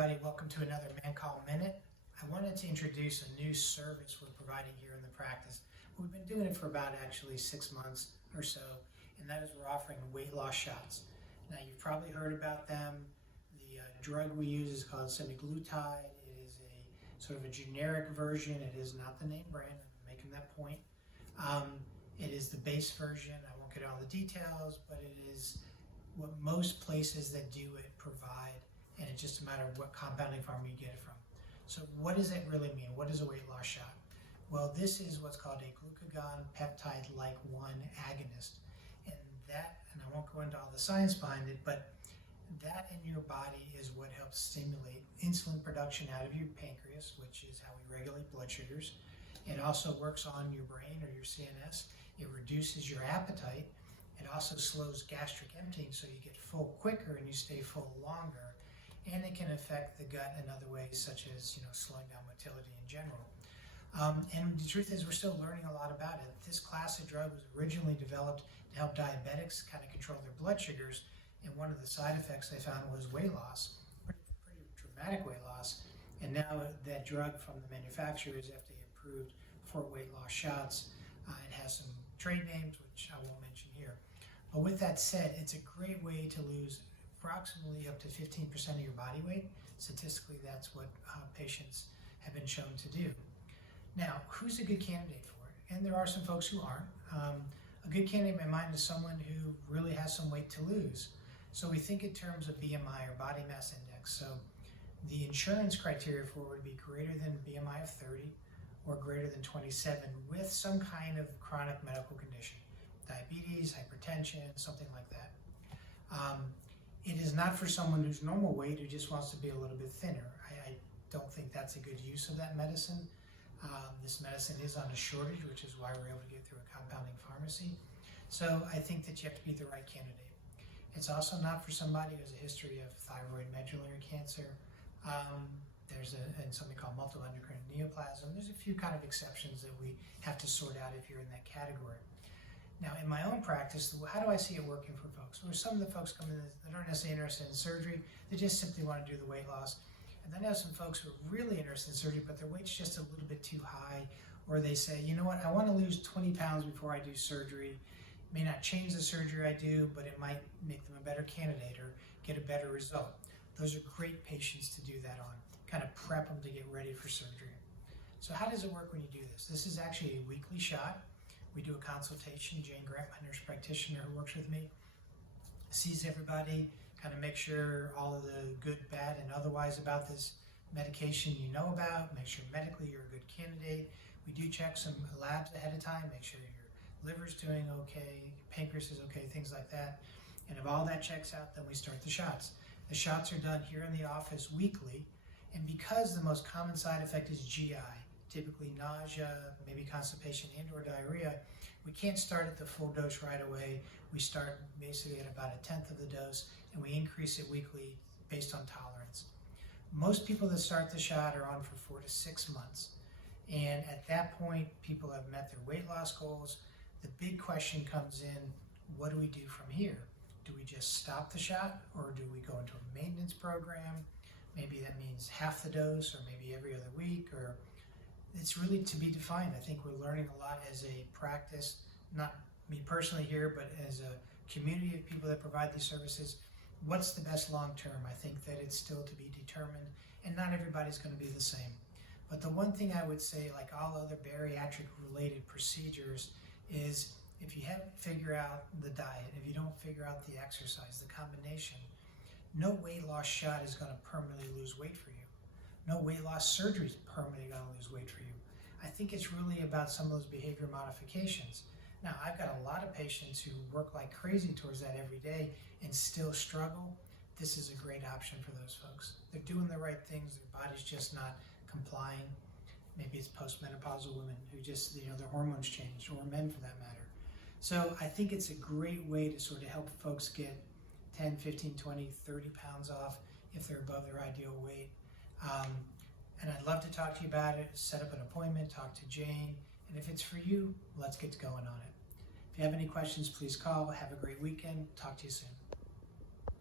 everybody, welcome to another Mancoll Minute. I wanted to introduce a new service we're providing here in the practice. We've been doing it for about actually 6 months or so, and that is we're offering weight loss shots. Now you've probably heard about them. The drug we use is called semaglutide. It is a sort of a generic version. It is not the name brand, I'm making that point. It is the base version. I won't get all the details, but it is what most places that do it provide, and it's just a matter of what compounding farm you get it from. So what does that really mean? What is a weight loss shot? Well, this is what's called a glucagon peptide-like 1 agonist. And I won't go into all the science behind it, but that in your body is what helps stimulate insulin production out of your pancreas, which is how we regulate blood sugars. It also works on your brain or your CNS. It reduces your appetite. It also slows gastric emptying, so you get full quicker and you stay full longer. And it can affect the gut in other ways, such as slowing down motility in general. And the truth is, we're still learning a lot about it. This class of drug was originally developed to help diabetics kind of control their blood sugars, and one of the side effects they found was weight loss, pretty dramatic weight loss. And now that drug from the manufacturer is FDA approved for weight loss shots. It has some trade names, which I won't mention here. But with that said, it's a great way to lose approximately up to 15% of your body weight. Statistically, that's what patients have been shown to do. Now, who's a good candidate for it? And there are some folks who aren't. A good candidate in my mind is someone who really has some weight to lose. So we think in terms of BMI or body mass index. So the insurance criteria for it would be greater than BMI of 30 or greater than 27 with some kind of chronic medical condition. Diabetes, hypertension, something like that. It is not for someone who's normal weight who just wants to be a little bit thinner. I don't think that's a good use of that medicine. This medicine is on a shortage, which is why we're able to get through a compounding pharmacy. So I think that you have to be the right candidate. It's also not for somebody who has a history of thyroid medullary cancer. There's something called multiple endocrine neoplasm. There's a few kind of exceptions that we have to sort out if you're in that category. Now, in my own practice, how do I see it working for folks? Well, some of the folks come in that aren't necessarily interested in surgery. They just simply want to do the weight loss. And then I have some folks who are really interested in surgery, but their weight's just a little bit too high. Or they say, you know what, I want to lose 20 pounds before I do surgery. It may not change the surgery I do, but it might make them a better candidate or get a better result. Those are great patients to do that on. Kind of prep them to get ready for surgery. So how does it work when you do this? This is actually a weekly shot. We do a consultation. Jane Grant, my nurse practitioner who works with me, sees everybody, kind of make sure all of the good, bad, and otherwise about this medication you know about, make sure medically you're a good candidate. We do check some labs ahead of time, make sure your liver's doing okay, your pancreas is okay, things like that. And if all that checks out, then we start the shots. The shots are done here in the office weekly, and because the most common side effect is GI, typically nausea, maybe constipation and or diarrhea, we can't start at the full dose right away. We start basically at about 1/10 of the dose, and we increase it weekly based on tolerance. Most people that start the shot are on for 4 to 6 months. And at that point, people have met their weight loss goals. The big question comes in, what do we do from here? Do we just stop the shot, or do we go into a maintenance program? Maybe that means half the dose, or maybe every other week, or it's really to be defined. I think we're learning a lot as a practice, not me personally here, but as a community of people that provide these services. What's the best long term? I think that it's still to be determined, and not everybody's going to be the same. But the one thing I would say, like all other bariatric related procedures, is if you haven't figured out the diet, if you don't figure out the exercise, the combination, no weight loss shot is going to permanently lose weight for you. No weight loss surgery is permanently going to lose weight for you. I think it's really about some of those behavior modifications. Now, I've got a lot of patients who work like crazy towards that every day and still struggle. This is a great option for those folks. They're doing the right things, their body's just not complying. Maybe it's postmenopausal women who just, their hormones changed, or men for that matter. So I think it's a great way to sort of help folks get 10, 15, 20, 30 pounds off if they're above their ideal weight. And I'd love to talk to you about it, set up an appointment, talk to Jane, and if it's for you, let's get going on it. If you have any questions, please call. Have a great weekend. Talk to you soon.